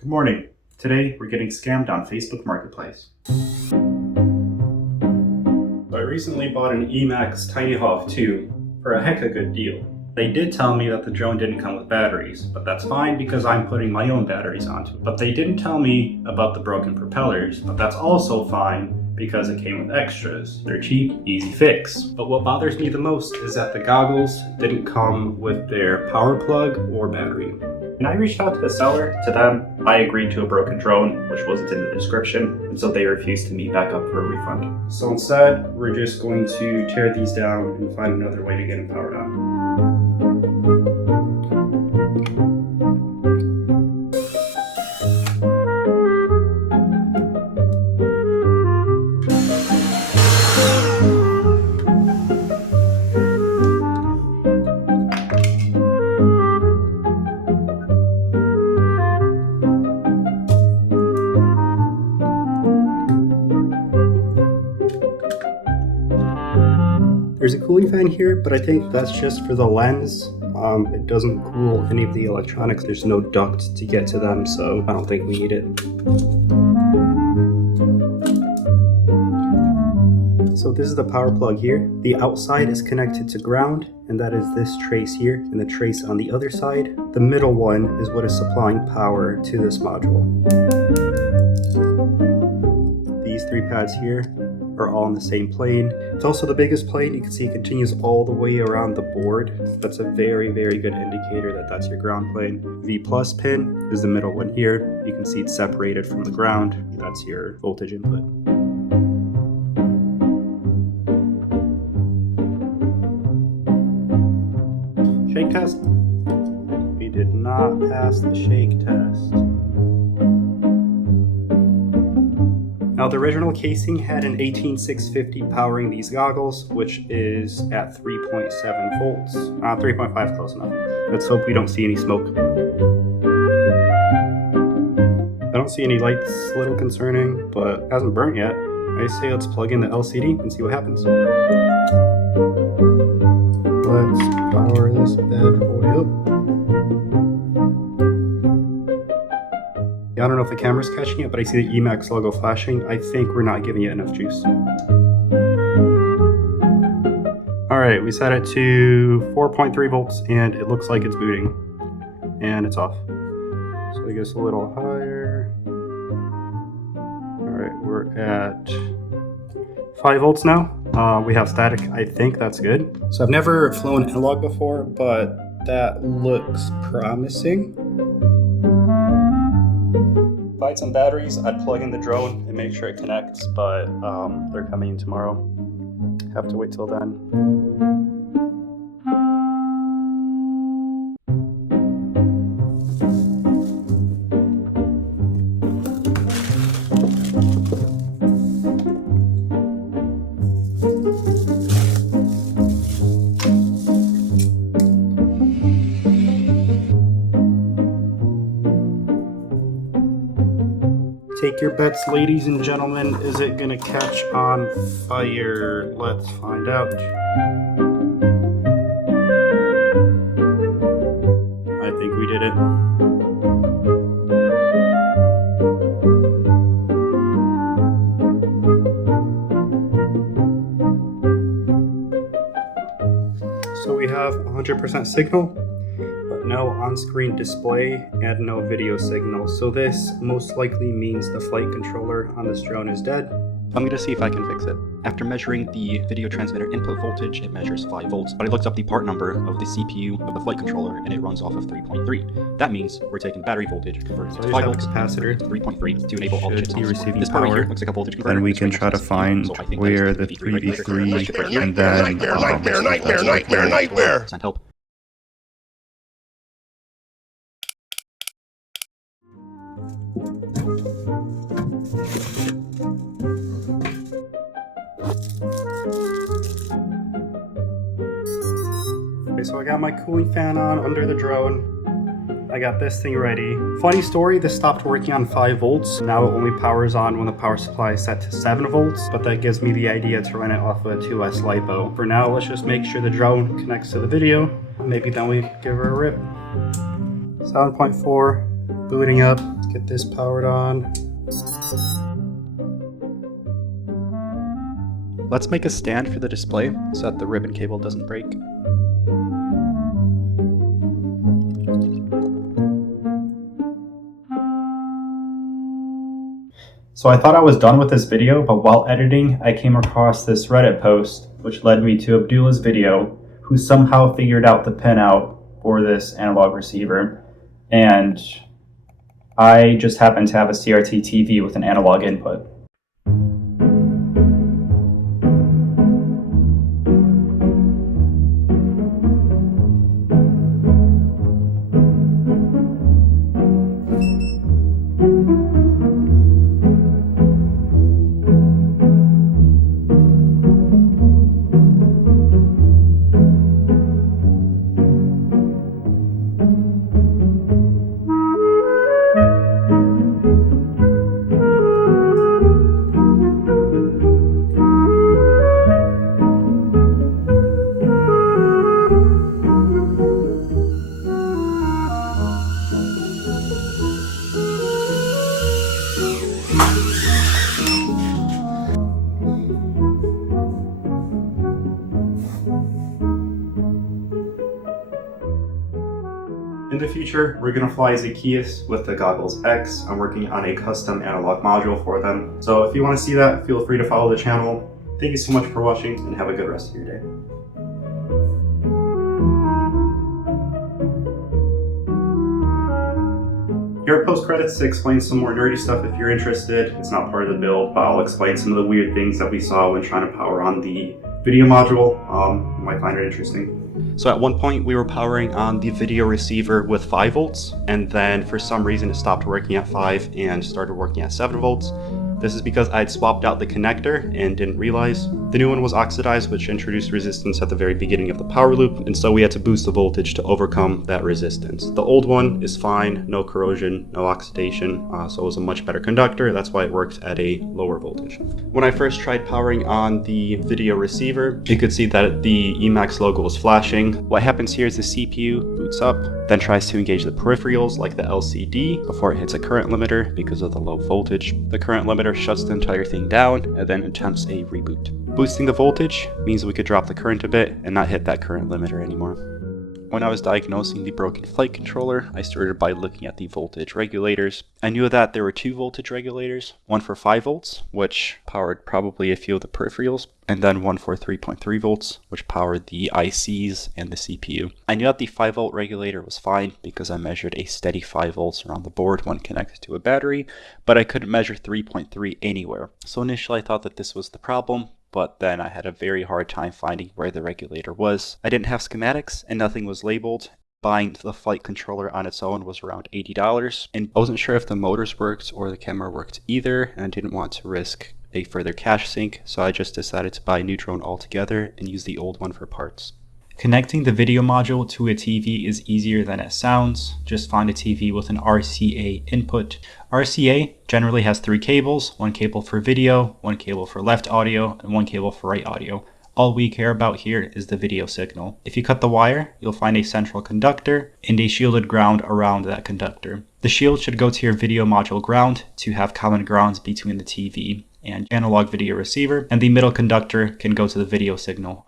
Good morning. Today we're getting scammed on Facebook Marketplace. I recently bought an Emax Tiny Hawk 2 for a heck of a good deal. They did tell me that the drone didn't come with batteries, but that's fine because I'm putting my own batteries onto it. But they didn't tell me about the broken propellers, but that's also fine because it came with extras. They're cheap, easy fix. But what bothers me the most is that the goggles didn't come with their power plug or battery. And I reached out to the seller. To them, I agreed to a broken drone, which wasn't in the description, and so they refused to meet back up for a refund. So instead, we're just going to tear these down and find another way to get them powered on. There's a cooling fan here, but I think that's just for the lens. It doesn't cool any of the electronics. There's no duct to get to them, so I don't think we need it. So this is the power plug here. The outside is connected to ground, and that is this trace here, and the trace on the other side. The middle one is what is supplying power to this module. These three pads here are all on the same plane. It's also the biggest plane. You can see it continues all the way around the board. That's a very, very good indicator that that's your ground plane. V plus pin is the middle one here. You can see it's separated from the ground. That's your voltage input. Shake test. We did not pass the shake test. Now the original casing had an 18650 powering these goggles, which is at 3.7 volts. 3.5 is close enough. Let's hope we don't see any smoke. I don't see any lights, a little concerning, but it hasn't burnt yet. I say let's plug in the LCD and see what happens. Let's power this bad boy up. I don't know if the camera's catching it, but I see the Emax logo flashing. I think we're not giving it enough juice. All right, we set it to 4.3 volts and it looks like it's booting and it's off. So I guess a little higher. All right, we're at 5 volts now. We have static, I think that's good. So I've never flown analog before, but that looks promising. If I had some batteries, I'd plug in the drone and make sure it connects, but they're coming in tomorrow. Have to wait till then. Take your bets, ladies and gentlemen. Is it gonna catch on fire? Let's find out. I think we did it. So we have 100% signal, but no on-screen display and no video signal. So this most likely means the flight controller on this drone is dead. I'm going to see if I can fix it. After measuring the video transmitter input voltage, it measures 5 volts, but I looked up the part number of the CPU of the flight controller and it runs off of 3.3. That means we're taking battery voltage, converting it to 5 volts, capacitor 3.3 to enable all the chips on the board. This part right here looks like a voltage converter. Then we can try to find where the 3v3 and then nightmare. Send help. Okay, so I got my cooling fan on under the drone. I got this thing ready. Funny story, this stopped working on 5 volts. Now it only powers on when the power supply is set to 7 volts, but that gives me the idea to run it off of a 2S LiPo. For now, let's just make sure the drone connects to the video. Maybe then we give her a rip. 7.4, Booting up, get this powered on. Let's make a stand for the display so that the ribbon cable doesn't break. So I thought I was done with this video, but while editing, I came across this Reddit post, which led me to Abdullah's video, who somehow figured out the pinout for this analog receiver. And I just happen to have a CRT TV with an analog input. In the future, we're going to fly Zacchaeus with the Goggles X. I'm working on a custom analog module for them. So if you want to see that, feel free to follow the channel. Thank you so much for watching and have a good rest of your day. Here are post credits to explain some more nerdy stuff if you're interested. It's not part of the build, but I'll explain some of the weird things that we saw when trying to power on the video module. You might find it interesting. So at one point we were powering on the video receiver with 5 volts, and then for some reason it stopped working at 5 and started working at 7 volts. This is because I had swapped out the connector and didn't realize. The new one was oxidized, which introduced resistance at the very beginning of the power loop, and so we had to boost the voltage to overcome that resistance. The old one is fine, no corrosion, no oxidation, so it was a much better conductor. That's why it worked at a lower voltage. When I first tried powering on the video receiver, you could see that the Emacs logo was flashing. What happens here is the CPU boots up, then tries to engage the peripherals like the LCD before it hits a current limiter because of the low voltage. The current limiter shuts the entire thing down and then attempts a reboot. Boosting the voltage means we could drop the current a bit and not hit that current limiter anymore. When I was diagnosing the broken flight controller, I started by looking at the voltage regulators. I knew that there were 2 voltage regulators, one for 5 volts, which powered probably a few of the peripherals, and then one for 3.3 volts, which powered the ICs and the CPU. I knew that the 5 volt regulator was fine because I measured a steady 5 volts around the board when connected to a battery, but I couldn't measure 3.3 anywhere. So initially I thought that this was the problem, but then I had a very hard time finding where the regulator was. I didn't have schematics and nothing was labeled. Buying the flight controller on its own was around $80, and I wasn't sure if the motors worked or the camera worked either, and I didn't want to risk a further cache sync, so I just decided to buy a new drone altogether and use the old one for parts. Connecting the video module to a TV is easier than it sounds. Just find a TV with an RCA input. RCA generally has 3 cables, 1 cable for video, 1 cable for left audio, and 1 cable for right audio. All we care about here is the video signal. If you cut the wire, you'll find a central conductor and a shielded ground around that conductor. The shield should go to your video module ground to have common grounds between the TV and analog video receiver, and the middle conductor can go to the video signal